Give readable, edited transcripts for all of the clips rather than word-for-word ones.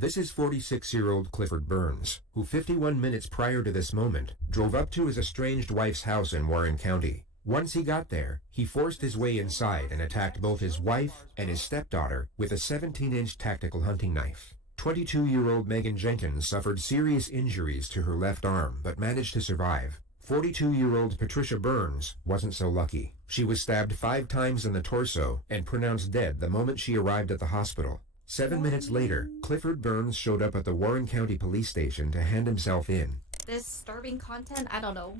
This is 46-year-old Clifford Burns, who 51 minutes prior to this moment, drove up to his estranged wife's house in Warren County. Once he got there, he forced his way inside and attacked both his wife and his stepdaughter with a 17-inch tactical hunting knife. 22-year-old Megan Jenkins suffered serious injuries to her left arm but managed to survive. 42-year-old Patricia Burns wasn't so lucky. She was stabbed 5 times in the torso and pronounced dead the moment she arrived at the hospital. 7 minutes later, Clifford Burns showed up at the Warren County Police Station to hand himself in. Disturbing content? I don't know.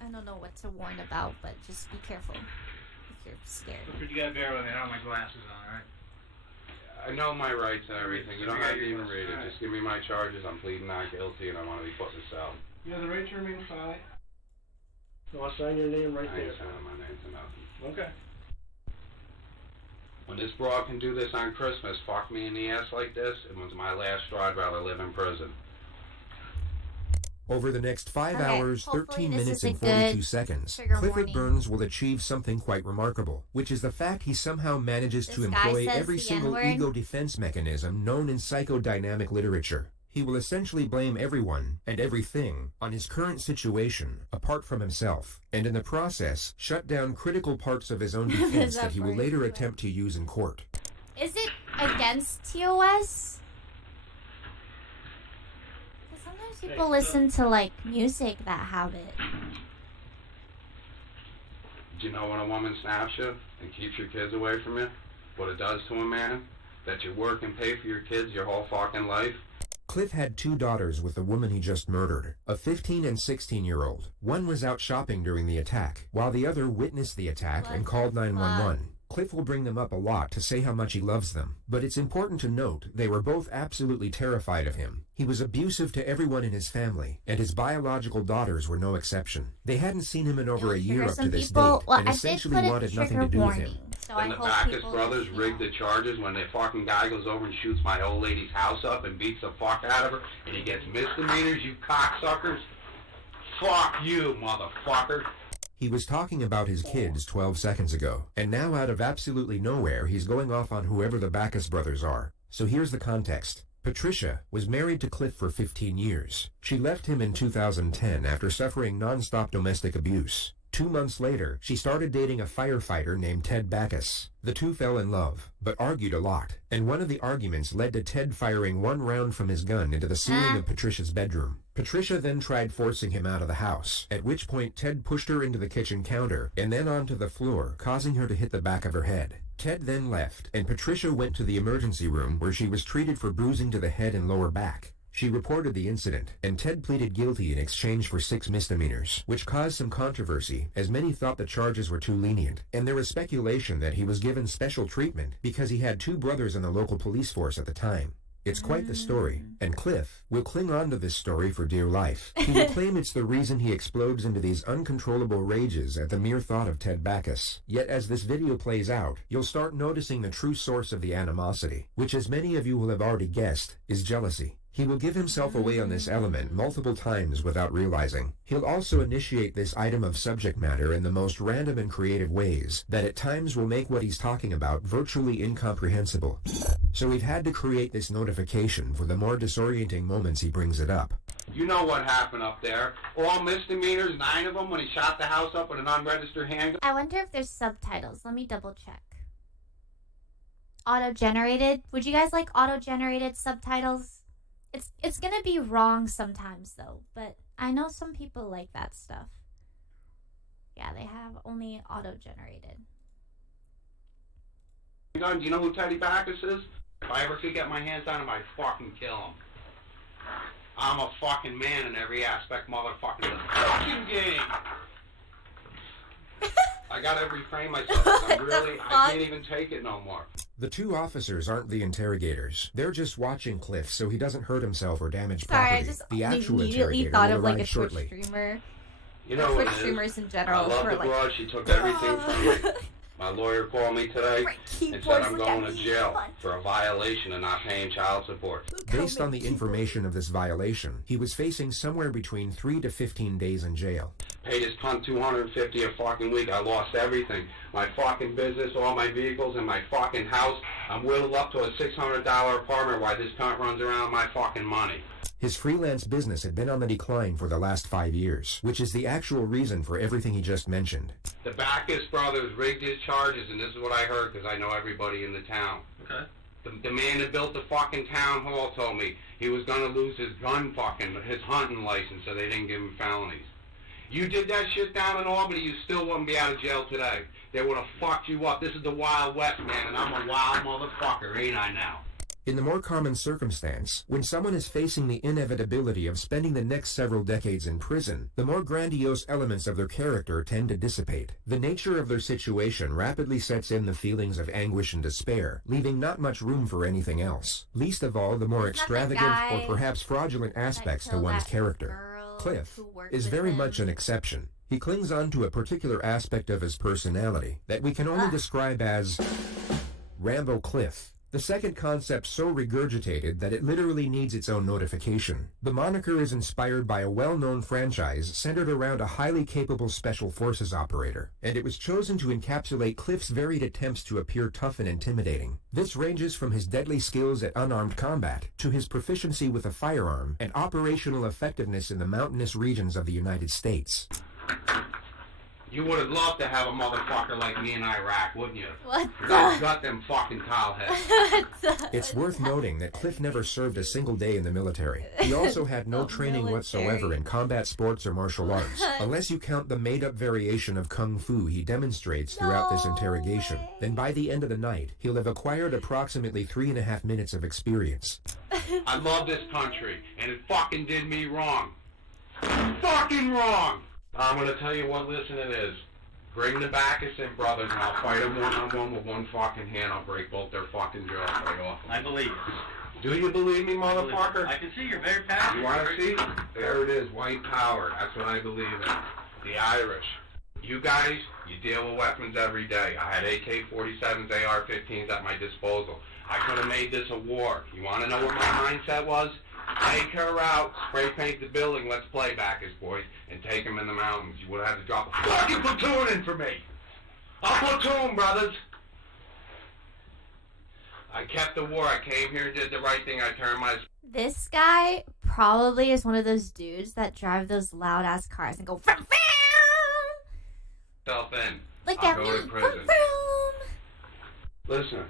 I don't know what to warn about, but just be careful if you're scared. Clifford, you gotta bear with me. I don't have my glasses on, alright? I know my rights and everything. You don't have to even read it. Just give me my charges. I'm pleading not guilty and I want to be put in a cell. You have the right to remain silent. I'll sign your name right there. I ain't signing my name to nothing. Okay. When this broad can do this on Christmas, fuck me in the ass like this, it was my last straw. I'd rather live in prison. Over the next 5 hours, 13 minutes and 42 seconds, Clifford warning. Burns will achieve something quite remarkable, which is the fact he somehow manages to employ every single ego defense mechanism known in psychodynamic literature. He will essentially blame everyone and everything on his current situation, apart from himself, and in the process, shut down critical parts of his own defense that he will later attempt to use in court. Is it against TOS? Because sometimes people listen to, like, music that have it. Do you know when a woman snaps you and keeps your kids away from you? What it does to a man? That you work and pay for your kids your whole fucking life? Cliff had 2 daughters with the woman he just murdered, a 15 and 16-year-old. One was out shopping during the attack, while the other witnessed the attack and called 911. Cliff will bring them up a lot to say how much he loves them, but it's important to note they were both absolutely terrified of him. He was abusive to everyone in his family, and his biological daughters were no exception. They hadn't seen him in over a year up to this date, and essentially wanted nothing to do with him. So Then the Backus brothers rigged the charges when the fucking guy goes over and shoots my old lady's house up and beats the fuck out of her, and he gets misdemeanors, you cocksuckers. Fuck you, motherfucker. He was talking about his kids 12 seconds ago, and now out of absolutely nowhere he's going off on whoever the Backus brothers are. So here's the context. Patricia was married to Cliff for 15 years. She left him in 2010 after suffering non-stop domestic abuse. 2 months later, she started dating a firefighter named Ted Backus. The two fell in love, but argued a lot, and one of the arguments led to Ted firing 1 round from his gun into the ceiling of Patricia's bedroom. Patricia then tried forcing him out of the house, at which point Ted pushed her into the kitchen counter and then onto the floor, causing her to hit the back of her head. Ted then left, and Patricia went to the emergency room where she was treated for bruising to the head and lower back. She reported the incident, and Ted pleaded guilty in exchange for 6 misdemeanors, which caused some controversy, as many thought the charges were too lenient, and there was speculation that he was given special treatment because he had 2 brothers in the local police force at the time. It's quite the story, and Cliff will cling on to this story for dear life. He will claim it's the reason he explodes into these uncontrollable rages at the mere thought of Ted Backus. Yet as this video plays out, you'll start noticing the true source of the animosity, which as many of you will have already guessed, is jealousy. He will give himself away on this element multiple times without realizing. He'll also initiate this item of subject matter in the most random and creative ways that at times will make what he's talking about virtually incomprehensible. So we've had to create this notification for the more disorienting moments he brings it up. You know what happened up there. All misdemeanors, 9 of them when he shot the house up with an unregistered handgun. I wonder if there's subtitles. Let me double check. Auto-generated? Would you guys like auto-generated subtitles? It's gonna be wrong sometimes though, but I know some people like that stuff. Yeah, they have only auto-generated. Do you know who Teddy Backus is? If I ever could get my hands on him, I'd fucking kill him. I'm a fucking man in every aspect, motherfucking the fucking game. I gotta reframe myself. I can't even take it no more. The 2 officers aren't the interrogators. They're just watching Cliff so he doesn't hurt himself or damage Sorry, property. I just the actual immediately interrogator thought will of like arrive a shortly. Twitch streamer. You know what Twitch it is? streamers in general. I love for the like... broad. She took everything from me. My lawyer called me today and said I'm going to jail for a violation of not paying child support. Based on the information of this violation, he was facing somewhere between 3 to 15 days in jail. Paid his cunt $250 a fucking week. I lost everything. My fucking business, all my vehicles, and my fucking house. I'm whittled up to a $600 apartment while this cunt runs around with my fucking money. His freelance business had been on the decline for the last 5 years, which is the actual reason for everything he just mentioned. The Backus brothers rigged his charges, and this is what I heard because I know everybody in the town. Okay. The man that built the fucking town hall told me he was going to lose his his hunting license, so they didn't give him felonies. You did that shit down in Albany, you still wouldn't be out of jail today. They would have fucked you up. This is the Wild West, man, and I'm a wild motherfucker, ain't I now? In the more common circumstance, when someone is facing the inevitability of spending the next several decades in prison, the more grandiose elements of their character tend to dissipate. The nature of their situation rapidly sets in the feelings of anguish and despair, leaving not much room for anything else. Least of all, the more extravagant or perhaps fraudulent aspects to one's character. Cliff is very much an exception. He clings on to a particular aspect of his personality that we can only describe as Rambo Cliff. The second concept so regurgitated that it literally needs its own notification. The moniker is inspired by a well-known franchise centered around a highly capable special forces operator, and it was chosen to encapsulate Cliff's varied attempts to appear tough and intimidating. This ranges from his deadly skills at unarmed combat to his proficiency with a firearm and operational effectiveness in the mountainous regions of the United States. You would have loved to have a motherfucker like me in Iraq, wouldn't you? What the? Got them fucking towel heads. It's worth noting that Cliff never served a single day in the military. He also had no training whatsoever in combat sports or martial arts, unless you count the made-up variation of kung fu he demonstrates throughout this interrogation. Then by the end of the night, he'll have acquired approximately 3.5 minutes of experience. I love this country, and it fucking did me wrong. Fucking wrong! I'm going to tell you what listening is. Bring the Backus in, brothers, and I'll fight them one-on-one with one fucking hand. I'll break both their fucking jaws right off. I believe you. Do you believe me, motherfucker? I can see you're very passionate. You want to see? There it is, white power. That's what I believe in. The Irish. You guys, you deal with weapons every day. I had AK-47s, AR-15s at my disposal. I could have made this a war. You want to know what my mindset was? Take her out, spray paint the building, let's play Backus, boys, and take them in the mountains. You would have had to drop a fucking platoon in for me. A platoon, brothers. I kept the war. I came here, did the right thing. I turned my... This guy probably is one of those dudes that drive those loud-ass cars and go... Vroom, vroom! ...self in. Look I'll at go me. to prison. Vroom, vroom. Listen,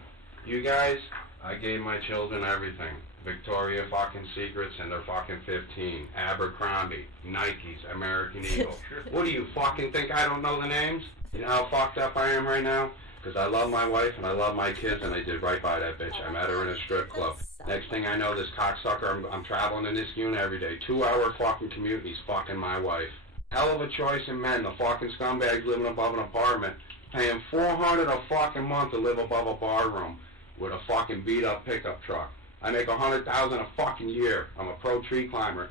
you guys, I gave my children everything. Victoria fucking Secrets and their fucking 15. Abercrombie, Nikes, American Eagle. What do you fucking think I don't know the names? You know how fucked up I am right now? Because I love my wife and I love my kids and I did right by that bitch. I met her in a strip club. Next thing I know, this cocksucker, I'm traveling in this unit every day. 2-hour fucking commute, he's fucking my wife. Hell of a choice in men. The fucking scumbags living above an apartment, paying $400 a fucking month to live above a bar room with a fucking beat up pickup truck. I make $100,000 a fucking year. I'm a pro tree climber.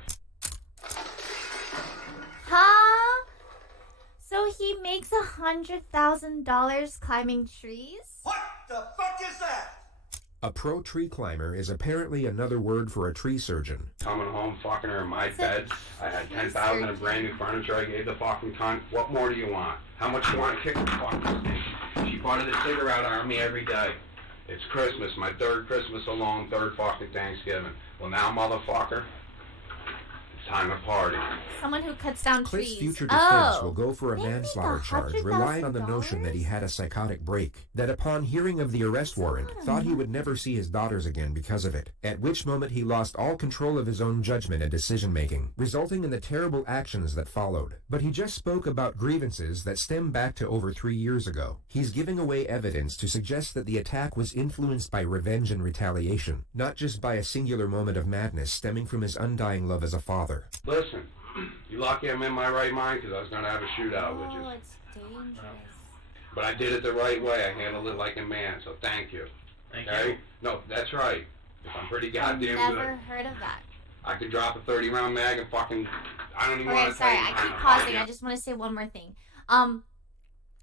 Huh? So he makes $100,000 climbing trees? What the fuck is that? A pro tree climber is apparently another word for a tree surgeon. Coming home, fucking her in my bed. I had $10,000 of brand new furniture I gave the fucking cunt. What more do you want? How much do you want to kick the fucking thing? She part of the cigarette army every day. It's Christmas, my third Christmas alone, third fucking Thanksgiving. Well, now, motherfucker, it's time to party. Someone who cuts down Cliff's trees. future defense will go for a They need manslaughter charge, relying on the notion that he had a psychotic break, that upon hearing of the arrest warrant, thought he would never see his daughters again because of it, at which moment he lost all control of his own judgment and decision-making, resulting in the terrible actions that followed. But he just spoke about grievances that stem back to over 3 years ago. He's giving away evidence to suggest that the attack was influenced by revenge and retaliation, not just by a singular moment of madness stemming from his undying love as a father. Listen, you lucky I'm in my right mind because I was going to have a shootout with you. Oh, it's dangerous. But I did it the right way. I handled it like a man, so thank you. Thank Okay? you. No, that's right. If I'm pretty I've goddamn never good. heard of that. I could drop a 30-round mag and fucking... I don't even Okay, want to sorry, tell you. I keep pausing. I just want to say one more thing.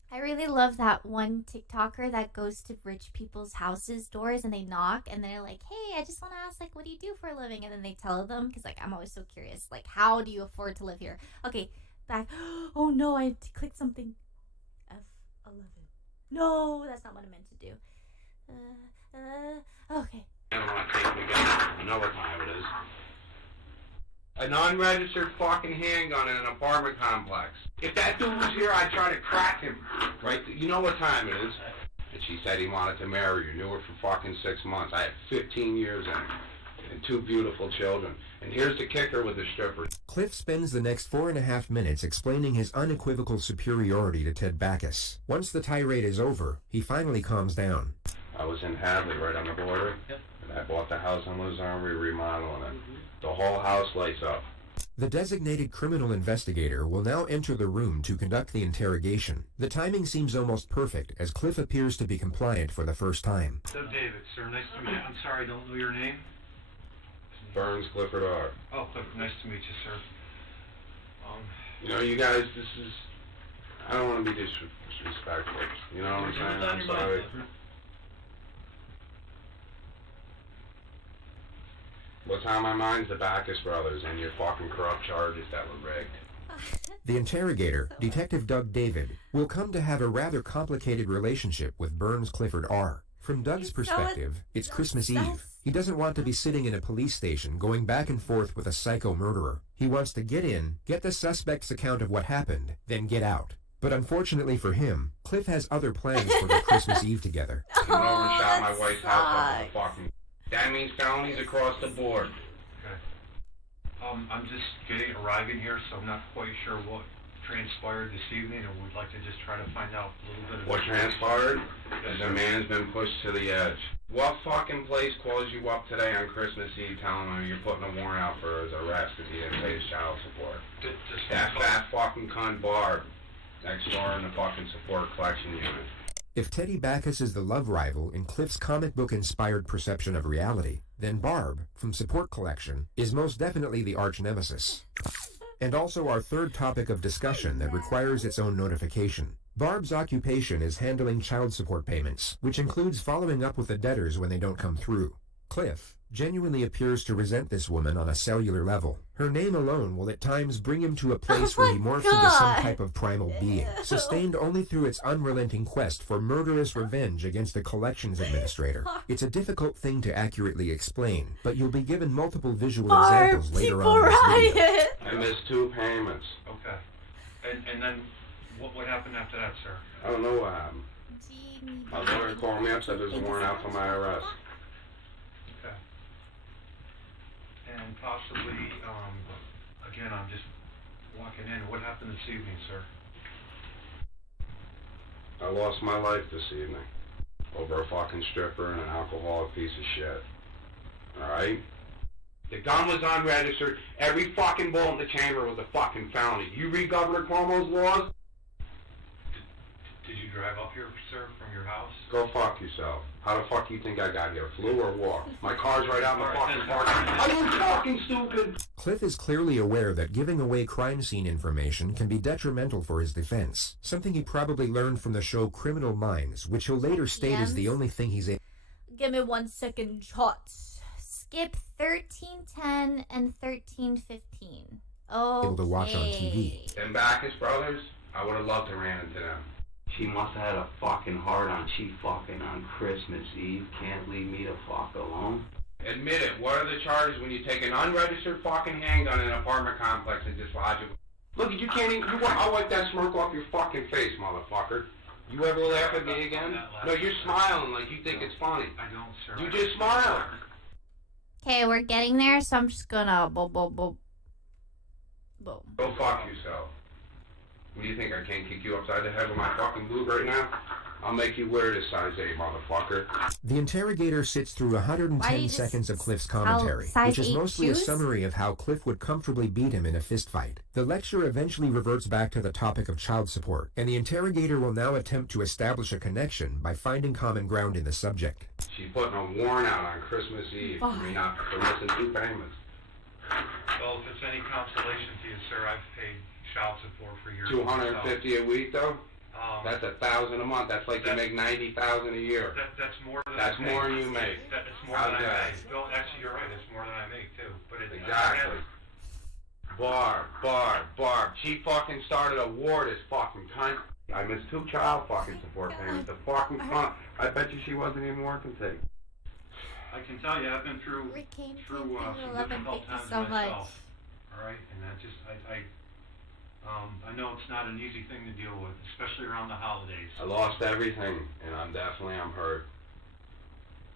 I really love that one TikToker that goes to rich people's houses doors and they knock and they're like, hey, I just want to ask, like, what do you do for a living? And then they tell them, because, like, I'm always so curious, like, how do you afford to live here? Okay, back. Oh, no, I clicked something. F11. No, that's not what I meant to do. Okay. I don't want to take it again. You know what time it is. An unregistered fucking handgun in an apartment complex. If that dude was here, I'd try to crack him. Right? You know what time it is. And she said he wanted to marry her. Knew her for fucking 6 months. I had 15 years in it. And 2 beautiful children. And here's the kicker with the stripper. Cliff spends the next 4.5 minutes explaining his unequivocal superiority to Ted Backus. Once the tirade is over, he finally calms down. I was in Hadley, right on the border. Yep. And I bought the house on Luzerne, we're remodeling it. The whole house lights up. The designated criminal investigator will now enter the room to conduct the interrogation. The timing seems almost perfect, as Cliff appears to be compliant for the first time. So, David, sir, nice to meet you. I'm sorry, I don't know your name. Burns Clifford R. Oh, Clifford, nice to meet you, sir. You know, you guys, this is... I don't want to be disrespectful. You know what I'm saying? I'm sorry. What's on my mind is the Backus brothers and your fucking corrupt charges that were rigged. The interrogator, Detective Doug David, will come to have a rather complicated relationship with Burns Clifford R. From Doug's perspective, it's Christmas Eve. He doesn't want to be sitting in a police station going back and forth with a psycho murderer. He wants to get in, get the suspect's account of what happened, then get out. But unfortunately for him, Cliff has other plans for their Christmas Eve together. Came over and shot my wife's house up in the fucking... That means felonies across the board. Okay. I'm just arriving here, so I'm not quite sure what transpired this evening, and would like to just try to find out a little bit of... What transpired is a man's been pushed to the edge. What fucking place calls you up today on Christmas Eve telling him you're putting a warrant out for his arrest because he didn't pay his child support? That fat fucking cunt Barb next door in the fucking support collection unit. If Teddy Backus is the love rival in Cliff's comic book-inspired perception of reality, then Barb, from Support Collection, is most definitely the arch-nemesis. And also our third topic of discussion that requires its own notification. Barb's occupation is handling child support payments, which includes following up with the debtors when they don't come through. Cliff genuinely appears to resent this woman on a cellular level. Her name alone will at times bring him to a place where he morphs into some type of primal being, sustained only through its unrelenting quest for murderous revenge against a collections administrator. It's a difficult thing to accurately explain, but you'll be given multiple visual examples later on in this video. I missed 2 payments. Okay. And then what happened after that, sir? I don't know what happened. My lawyer called me up, said there's a warrant out for my arrest. Okay. And possibly, again, I'm just walking in. What happened this evening, sir? I lost my life this evening over a fucking stripper and an alcoholic piece of shit. Alright? The gun was unregistered. Every fucking bullet in the chamber was a fucking felony. You read Governor Cuomo's laws? Did you drive up here, sir, from your house? Go fuck yourself. How the fuck you think I got here? Flew or walk? My car's right out in the fucking parking lot. Are you fucking stupid? Cliff is clearly aware that giving away crime scene information can be detrimental for his defense, something he probably learned from the show Criminal Minds, which he'll later state is the only thing he's able. Give me 1 second, shots. Skip 13:10 and 13:15. Oh, able to watch on TV. Them Backus brothers, I would have loved to ran into them. She must have had a fucking heart on. She fucking on Christmas Eve. Can't leave me the fuck alone. Admit it. What are the charges when you take an unregistered fucking handgun in an apartment complex and dislodge it? Look, you can't even... I'll wipe that smirk off your fucking face, motherfucker. You ever laugh at me again? No, you're smiling like you think it's funny. I don't, sir. You just smile. Okay, we're getting there, so I'm just gonna boom. Go fuck yourself. What do you think, I can't kick you upside the head with my fucking boot right now? I'll make you wear this size 8, motherfucker. The interrogator sits through 110 seconds of Cliff's commentary, which is mostly a summary of how Cliff would comfortably beat him in a fistfight. The lecture eventually reverts back to the topic of child support, and the interrogator will now attempt to establish a connection by finding common ground in the subject. She's putting a warrant out on Christmas Eve for me not for missing 2 payments. Well, if it's any consolation to you, sir, I've paid child support for years. $250 a week, though? That's $1,000 a month. That's like you make $90,000 a year. That's more than That's I make. more than you make. That's more How's than I that? make. No, actually, you're right. It's more than I make too. But it, Exactly. Barb. She fucking started a war this fucking cunt. I missed 2 child fucking support payments. The fucking cunt. I bet you she wasn't even working today. I can tell you, I've been through Rick came to some 11. difficult Thank you times so much. myself. All right, and I know it's not an easy thing to deal with, especially around the holidays. I lost everything, and I'm hurt.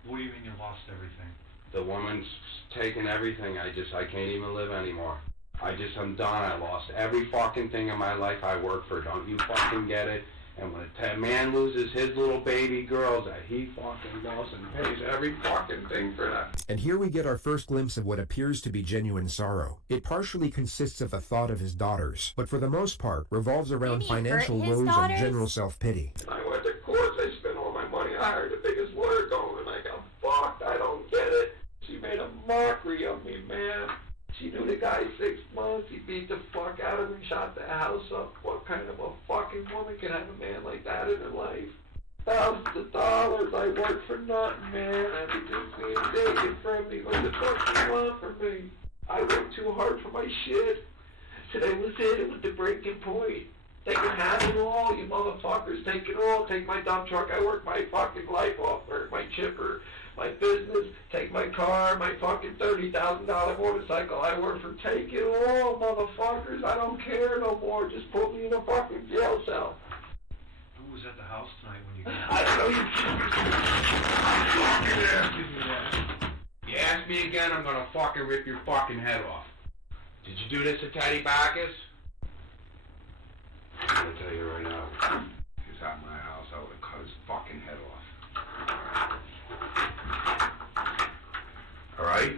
What do you mean you lost everything? The woman's taken everything. I can't even live anymore. I'm done. I lost every fucking thing in my life I worked for. Don't you fucking get it? And when a man loses his little baby girls, that he fucking goes and pays every fucking thing for that. And here we get our first glimpse of what appears to be genuine sorrow. It partially consists of the thought of his daughters, but for the most part revolves around Did he hurt financial his woes daughters? and general self-pity. I went to court. I spent all my money. I hired the biggest lawyer going, and I got fucked. I don't get it. She made a mockery of me, man. She knew the guy 6 months. He beat the fuck out of me, shot the house up. What kind of a fucking woman can have a man like that in her life? Thousands of dollars. I worked for nothing, man. Everything's being taken from me. What the fuck do you want from me? I worked too hard for my shit. Today was it. It was the breaking point. They can have it all, you motherfuckers. Take it all. Take my dump truck. I worked my fucking life off. Work my chipper. My business, take my car, my fucking $30,000 motorcycle. I work for take it all, motherfuckers. I don't care no more. Just put me in a fucking jail cell. Who was at the house tonight when you got I don't know you ask me again, I'm gonna fucking rip your fucking head off. Did you do this to Teddy Backus? I'm gonna tell you right now. He's at my house. I would have cut his fucking head off. All right?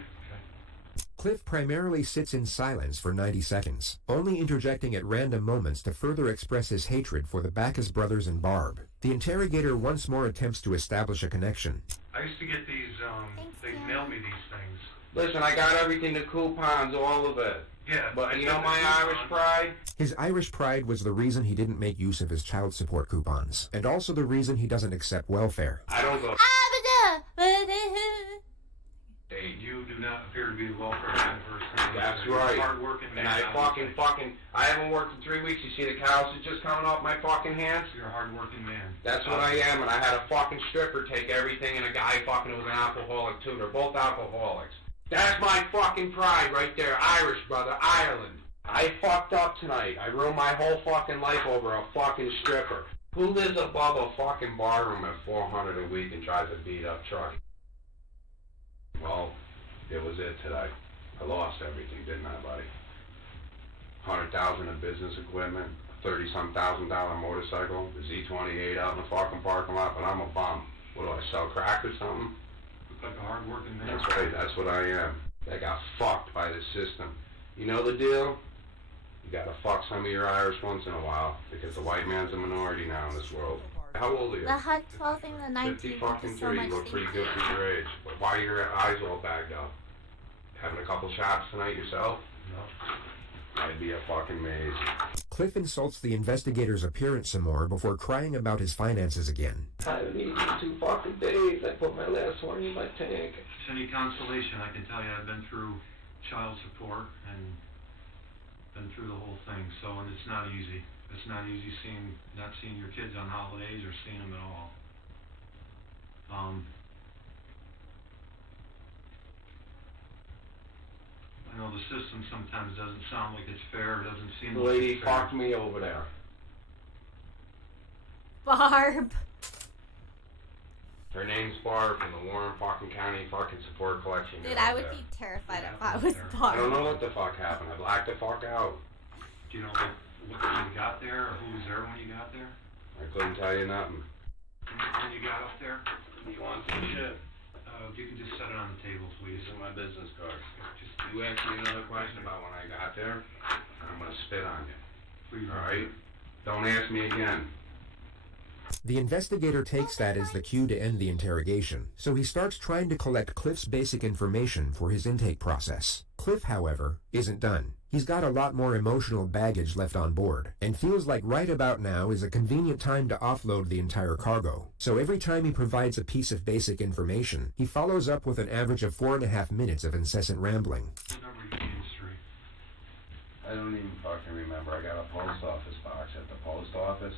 Cliff primarily sits in silence for 90 seconds, only interjecting at random moments to further express his hatred for the Backus brothers and Barb. The interrogator once more attempts to establish a connection. I used to get these, they mailed me these things. Listen, I got everything, the coupons, all of it. Yeah. But you know my Irish pride? His Irish pride was the reason he didn't make use of his child support coupons, and also the reason he doesn't accept welfare. I don't go... Hey, you do not appear to be the welfare kind of person. That's You're right. a hard-working man. And I I haven't worked in 3 weeks. You see the calluses just coming off my fucking hands? You're a hard-working man. That's what I am, and I had a fucking stripper take everything, and a guy fucking who was an alcoholic too. They're both alcoholics. That's my fucking pride right there. Irish, brother. Ireland. I fucked up tonight. I ruined my whole fucking life over a fucking stripper. Who lives above a fucking barroom at $400 a week and tries to beat up truck? Well, it was it today. I lost everything, didn't I, buddy? $100,000 in business equipment, $30-some thousand motorcycle, the Z28 out in the fucking parking lot, but I'm a bum. What do I sell, crack or something? Look like a hard-working man. That's right, that's what I am. I got fucked by the system. You know the deal? You gotta fuck some of your Irish once in a while, because the white man's a minority now in this world. How old are you? The hug 12 and the 19. 50 Thank fucking you so 3. much. You look pretty Thank good you. for your age. But why are your eyes all bagged up? Having a couple shots tonight yourself? No. I'd be a fucking maze. Cliff insults the investigator's appearance some more before crying about his finances again. I haven't eaten in 2 fucking days. I put my last one in my tank. If any consolation, I can tell you I've been through child support and been through the whole thing. So, and it's not easy. It's not easy not seeing your kids on holidays or seeing them at all. I know the system sometimes doesn't sound like it's fair. It doesn't seem The like lady it's fair. fucked me over there. Barb. Her name's Barb from the Warren fucking County fucking support collection. Dude, out I would there. be terrified Yeah, if I was there. I don't Barb. know what the fuck happened. I blacked the fuck out. Do you know what you got there, or who was there when you got there? I couldn't tell you nothing. When you got up there? You want some shit? You can just set it on the table, please. These are my business cards. Just You asked me another question about when I got there, and I'm gonna spit on you. please. Alright? Don't ask me again. The investigator takes that as the cue to end the interrogation, so he starts trying to collect Cliff's basic information for his intake process. Cliff, however, isn't done. He's got a lot more emotional baggage left on board, and feels like right about now is a convenient time to offload the entire cargo. So every time he provides a piece of basic information, he follows up with an average of 4.5 minutes of incessant rambling. I don't even fucking remember. I got a post office box at the post office.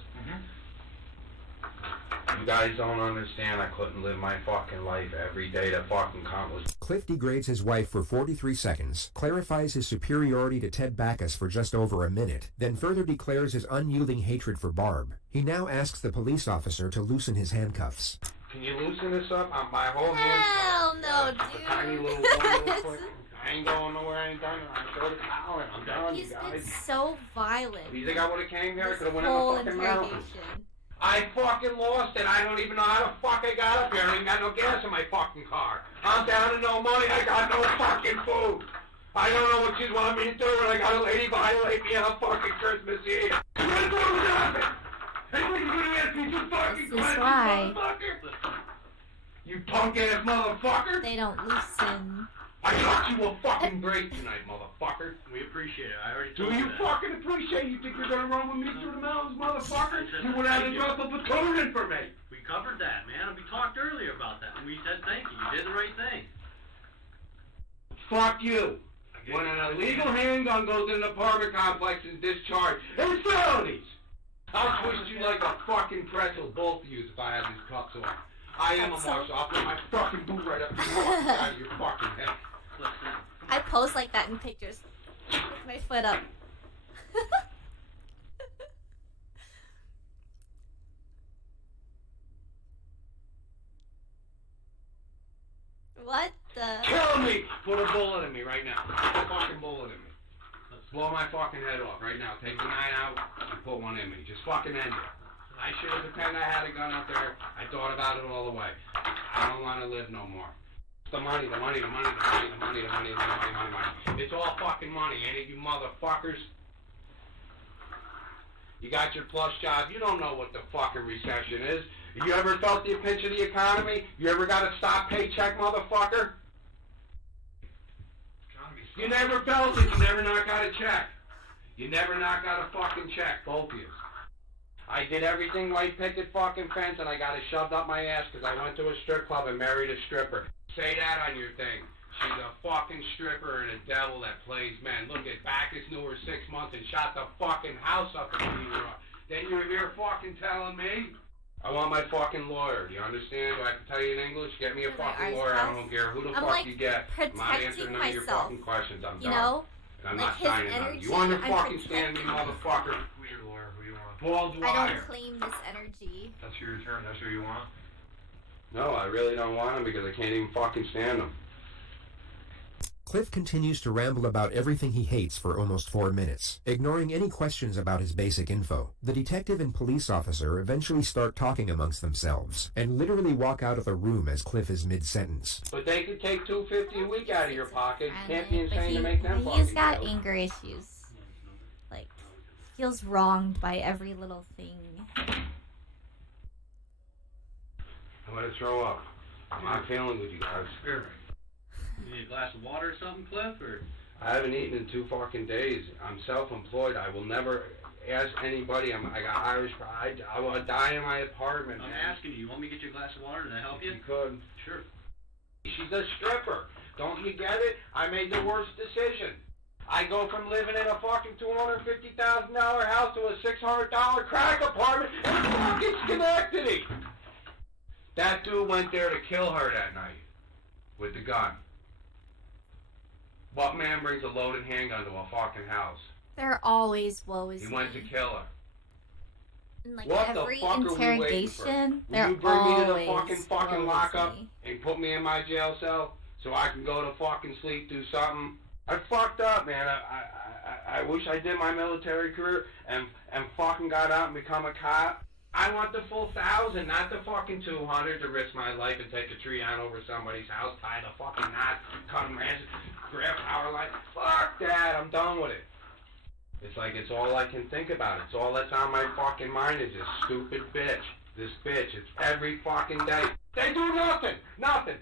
You guys don't understand. I couldn't live my fucking life every day to fucking come. Cliff degrades his wife for 43 seconds, clarifies his superiority to Ted Backus for just over a minute, then further declares his unyielding hatred for Barb. He now asks the police officer to loosen his handcuffs. Can you loosen this up? My whole hand. Hell no, dude. A tiny little one real quick. I ain't going nowhere. I ain't done it. I'm going to Colin. I'm done, you guys. He's been so violent. You think I would have came here? I could have went whole in the fucking mountains. I fucking lost it. I don't even know how the fuck I got up here. I ain't got no gas in my fucking car. I'm down to no money. I got no fucking food. I don't know what you want me to do when I got a lady violate me on fucking Christmas Eve. What's going to happen? Anybody's going to ask me some fucking questions, motherfucker? You punk-ass motherfucker. They don't loosen. I got you a fucking break tonight, motherfucker. We appreciate it. I already Do told you that. fucking appreciate? You think you're gonna run with me through the mountains, motherfucker? You would have to drop a platoon in for me. We covered that, man. We talked earlier about that. And we said thank you. You did the right thing. Fuck you. When an illegal handgun goes in an apartment complex and discharged, it's felonies. I'll twist you like a fucking pretzel, both of you, if I have these cuffs on. I am a marshal. I'll put my fucking boot right up out of your fucking head. I pose like that in pictures. With my foot up. What the? Kill me! Put a bullet in me right now. Put a fucking bullet in me. Blow my fucking head off right now. Take the 9 out and put one in me. Just fucking end it. I should have pretended I had a gun up there. I thought about it all the way. I don't want to live no more. The money. It's all fucking money, ain't it, you motherfuckers? You got your plush job. You don't know what the fucking recession is. You ever felt the pinch of the economy? You ever got a stop paycheck, motherfucker? You never felt it. You never not got a check. You never not got a fucking check, both of you. I did everything white picket fucking fence, and I got it shoved up my ass because I went to a strip club and married a stripper. Say that on your thing. She's a fucking stripper and a devil that plays men. Look at Backus knew her 6 months and shot the fucking house up and beat her up. Then you're here fucking telling me? I want my fucking lawyer. Do you understand? Do I have to tell you in English? Get me a fucking lawyer. I don't care who the fuck like you get. I'm not answering none of your fucking questions. I'm done. And I'm not signing on. You want to fucking stand me, motherfucker? Who's your lawyer? Who you want? Paul Dwyer. I don't claim this energy. That's your return. That's who you want? No, I really don't want him because I can't even fucking stand him. Cliff continues to ramble about everything he hates for almost 4 minutes, ignoring any questions about his basic info. The detective and police officer eventually start talking amongst themselves, and literally walk out of the room as Cliff is mid-sentence. But they could take $250 a week out of your pocket. Can't be insane to make them fucking He's got deals. anger issues. Like, feels wronged by every little thing. I'm gonna throw up. I'm not feeling good, you guys. Here. You need a glass of water or something, Cliff? Or I haven't eaten in 2 fucking days. I'm self-employed. I will never ask anybody. I got Irish pride. I will die in my apartment. I'm asking you want me to get you a glass of water? Did I help you? If you could. Sure. She's a stripper. Don't you get it? I made the worst decision. I go from living in a fucking $250,000 house to a $600 crack apartment in fucking Schenectady. That dude went there to kill her that night with the gun. What man brings a loaded handgun to a fucking house? They're always woes. He went to kill her. In like What every the fuck interrogation, are we waiting for? they're Will you bring me to the always fucking lockup woes-y. and put me in my jail cell so I can go to fucking sleep, do something? I fucked up, man. I wish I did my military career and fucking got out and become a cop. I want the full 1,000, not the fucking 200 to risk my life and take a tree on over somebody's house, tie the fucking knot, cut them ransom, grab power line. Fuck that, I'm done with it. It's like it's all I can think about. It's all that's on my fucking mind is this stupid bitch. This bitch. It's every fucking day. They do nothing. Nothing.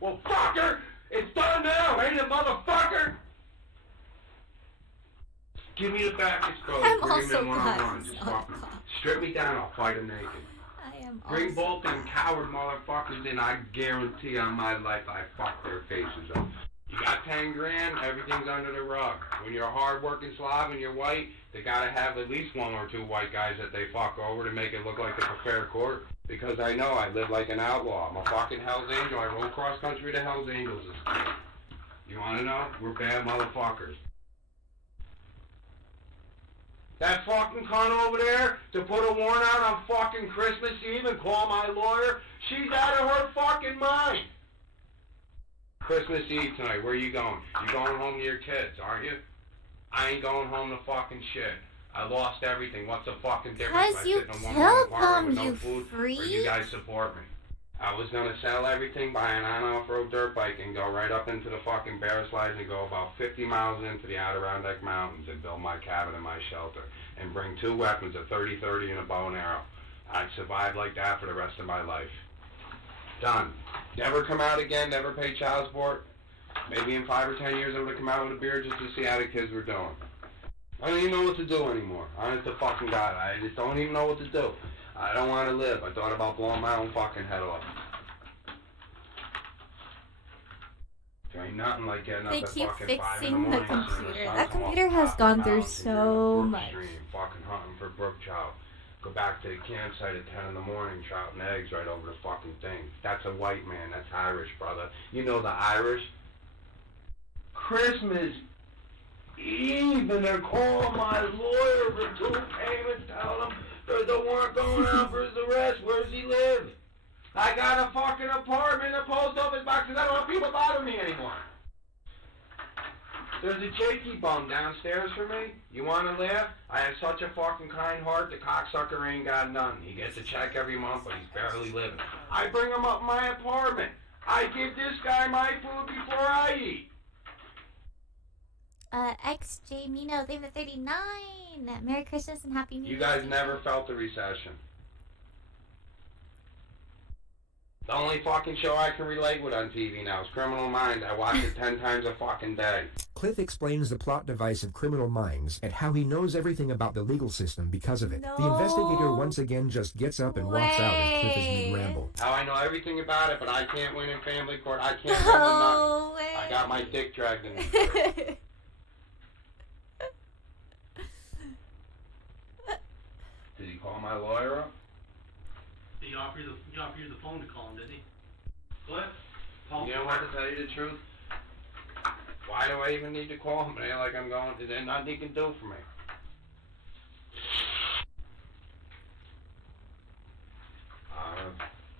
Well, fucker, it's done now, ain't it, motherfucker? Give me the Backus brothers. I'm Bring also them in glad one-on-one. he's Just not fucking caught. strip me down. I'll fight them naked. I am Bring also both them coward motherfuckers in. I guarantee on my life I fuck their faces up. You got 10 grand, everything's under the rug. When you're a hard-working Slav and you're white, they gotta have at least 1 or 2 white guys that they fuck over to make it look like it's a fair court. Because I know I live like an outlaw. I'm a fucking Hell's Angel. I rode cross-country to Hell's Angels as a kid. You wanna know? We're bad motherfuckers. That fucking cunt over there to put a warrant out on fucking Christmas Eve and call my lawyer, she's out of her fucking mind. Christmas Eve tonight, where you going? You going home to your kids, aren't you? I ain't going home to fucking shit. I lost everything. What's the fucking difference? because I you sit in a one-room killed apartment with them, no you food, or you freak. guys support me. I was gonna sell everything, buy an on-off-road dirt bike, and go right up into the fucking bear slides and go about 50 miles into the Adirondack Mountains and build my cabin and my shelter, and bring 2 weapons, a 30-30 and a bow and arrow. I'd survive like that for the rest of my life. Done. Never come out again, never pay child support. Maybe in 5 or 10 years I'm gonna come out with a beer just to see how the kids were doing. I don't even know what to do anymore. Honest to fucking God, I just don't even know what to do. I don't want to live. I thought about blowing my own fucking head off. There ain't nothing like getting up They at keep fucking 5 in fixing the the morning. computer. That computer has gone through so much. Fucking hunting for brook trout. Go back to the campsite at 10 in the morning, trout and eggs right over the fucking thing. That's a white man. That's Irish, brother. You know the Irish? Christmas Eve, and they're calling my lawyer for 2 payments, telling him there's a warrant going out for his arrest. Where does he live? I got a fucking apartment in the post office box because I don't want people bothering me anymore. There's a jakey bum downstairs for me. You want to laugh? I have such a fucking kind heart, the cocksucker ain't got none. He gets a check every month, but he's barely living. I bring him up my apartment. I give this guy my food before I eat. XJ Mino, they have a 39. Merry Christmas and Happy New Year. You guys never felt the recession. The only fucking show I can relate with on TV now is Criminal Minds. I watch it 10 times a fucking day. Cliff explains the plot device of Criminal Minds and how he knows everything about the legal system because of it. No The investigator once again just gets up and walks out as Cliff is way. mid-ramble. How I know everything about it, but I can't win in family court. I can't win with nothing. No way. I got my dick dragged in the Did he call my lawyer up? He offered you the phone to call him, didn't he? What? Call You know what, to tell you the truth? Why do I even need to call him? Like I'm going, is there nothing he can do for me?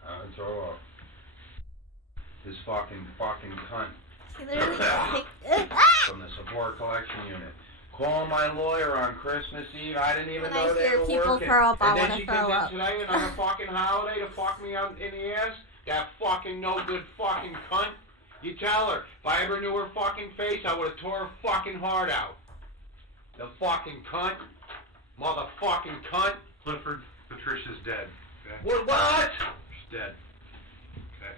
I'm throw up. This fucking cunt He literally picked from the support collection unit. Call my lawyer on Christmas Eve. I didn't even When I know they hear were people working. throw up, I And then wanna she throw comes in up. today another fucking holiday to fuck me in the ass. That fucking no good fucking cunt. You tell her. If I ever knew her fucking face, I would have tore her fucking heart out. The fucking cunt. Motherfucking cunt. Clifford, Patricia's dead. Okay? What? She's dead. Okay.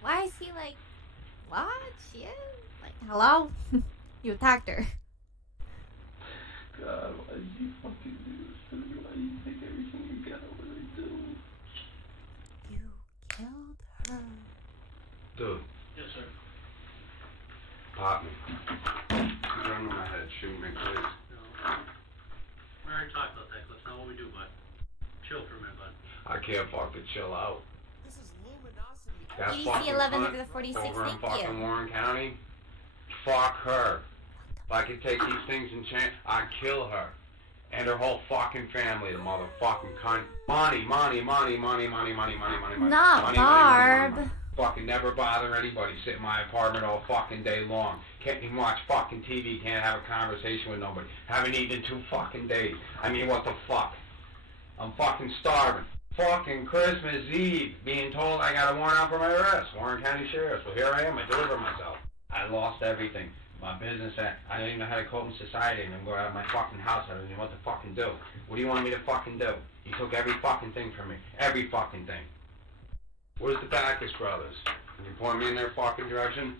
Why is he like, what? Shit? Like, hello? You attacked her. God, why did you fucking do this to me? Why do you take everything you got? What did I do? You killed her. Dude, Yes, sir. pop me. Gun to my head. Shoot me, please. No. We already talked about that, That's not what we do, bud. Chill for a minute, bud. I can't fucking chill out. This is luminosity. That EDC fucking 11 cunt over the 46, over in thank fucking you. Warren County. Fuck her. If I could take these things and I'd kill her. And her whole fucking family, the motherfucking cunt. Money. Not Barb. Fucking never bother anybody. Sit in my apartment all fucking day long. Can't even watch fucking TV. Can't have a conversation with nobody. Haven't eaten in 2 fucking days. I mean, what the fuck? I'm fucking starving. Fucking Christmas Eve, being told I got a warrant out for my arrest. Warren County Sheriff's. Well, here I am. I delivered myself. I lost everything. My business, I don't even know how to cope in society, and then go out of my fucking house. I don't even know what to fucking do. What do you want me to fucking do? You took every fucking thing from me. Every fucking thing. Where's the Backus brothers? Can you point me in their fucking direction?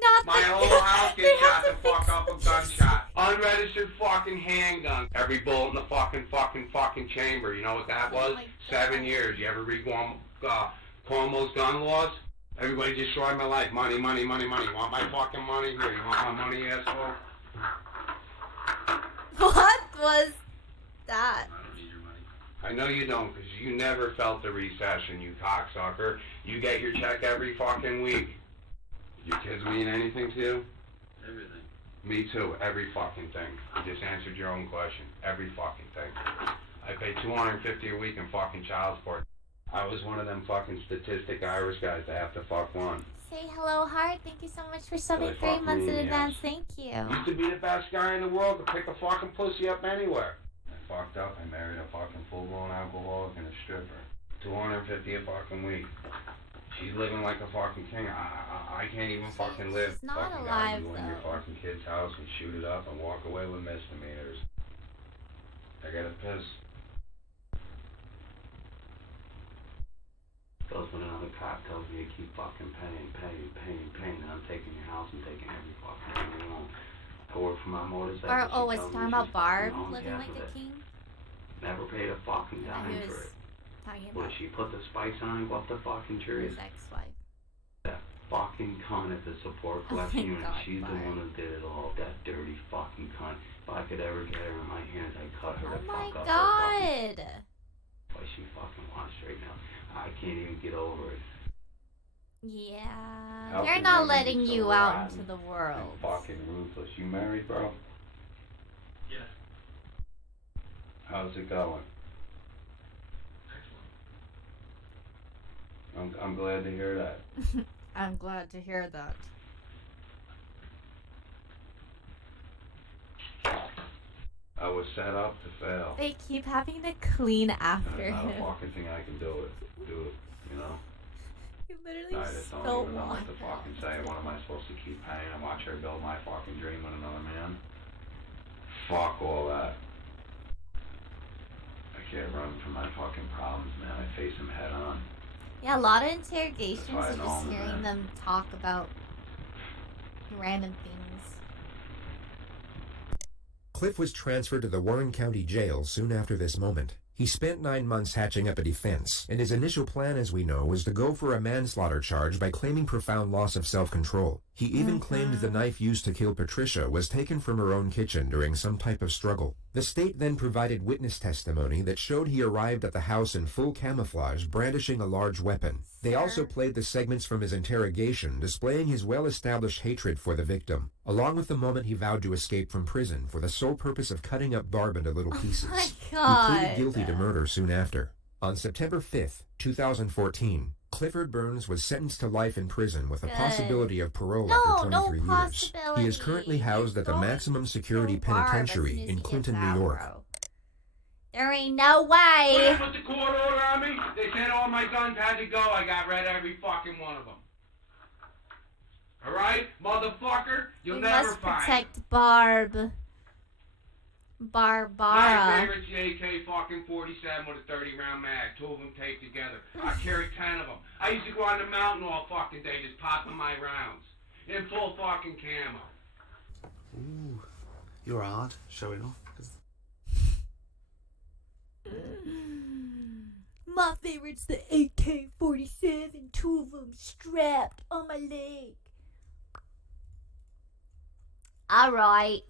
Not My the- whole house they gets have shot to the fuck fix up the with gunshot. Unregistered fucking handgun. Every bullet in the fucking chamber. You know what that Oh was? my God. 7 years. You ever read Cuomo's gun laws? Everybody destroyed my life. Money, money, money, money. You want my fucking money? Here, you want my money, asshole? What was that? I don't need your money. I know you don't, because you never felt the recession, you cocksucker. You get your check every fucking week. Your kids mean anything to you? Everything. Me too, every fucking thing. You just answered your own question. Every fucking thing. I pay $250 a week in fucking child support. I was one of them fucking statistic Irish guys that have to fuck one. Say hello, Heart. Thank you so much for subbing Really 3 fuck months me, in yes. advance. Thank you. Used to be the best guy in the world to pick a fucking pussy up anywhere. I fucked up. I married a fucking full-blown alcoholic and a stripper. $250 a fucking week. She's living like a fucking king. I can't even fucking live. She's not fucking alive, guy, you in your though. fucking kid's house and shoot it up and walk away with misdemeanors. I gotta piss. Goes when another cop tells me to keep fucking paying, then I'm taking your house and taking every fucking thing you want. I work for my motorcycle. Or, oh, She was tells he me talking about she's Barb fucking owns living half like of a it. king? Never paid a fucking Yeah, dime he for was it. talking When about she put the spice on, what the fucking jury his ex-wife. that fucking cunt at the support Oh my collection unit. God, She's the Barb. one who did it all. That dirty fucking cunt. If I could ever get her in my hands, I'd cut her Oh the my fuck up. Her fucking, God. why she fucking wants right now. I can't even get over it. Yeah. How They're can not women letting be so you out rotten into the and world. fucking ruthless. You married, bro? Yes. How's it going? Excellent. I'm glad to hear that. I'm glad to hear that. I was set up to fail. They keep having to clean after There's not him. a fucking thing I can do it, you know? He literally I just don't spilled even know what water. to fucking say. What am I supposed to keep paying and watch her build my fucking dream with another man? Fuck all that. I can't run from my fucking problems, man. I face them head on. Yeah, a lot of interrogations That's why I of know just him, hearing man. them talk about random things. Cliff was transferred to the Warren County Jail soon after this moment. He spent 9 months hatching up a defense, and his initial plan, as we know, was to go for a manslaughter charge by claiming profound loss of self-control. He even claimed the knife used to kill Patricia was taken from her own kitchen during some type of struggle. The state then provided witness testimony that showed he arrived at the house in full camouflage, brandishing a large weapon. They also played the segments from his interrogation, displaying his well-established hatred for the victim, along with the moment he vowed to escape from prison for the sole purpose of cutting up Barb into little pieces. My He God. pleaded guilty to murder soon after. On September 5th, 2014, Clifford Burns was sentenced to life in prison with a Good. possibility of parole No, after no 23 years. possibility. He is currently housed at the Don't maximum security kill Barb as penitentiary soon as in he Clinton, gets New out, York. bro. There ain't no When way. they put the court order on me, they said all my guns had to go. I got rid of every fucking one of them. Alright, motherfucker? You'll We never must find protect Barb. My Barbara. favorite's the AK-47 with a 30-round mag. 2 of them taped together. I carry 10 of them. I used to go on the mountain all fucking day just popping my rounds. In full fucking camo. Ooh, you're odd. Showing off. My favorite's the AK-47, 2 of them strapped on my leg. Alright.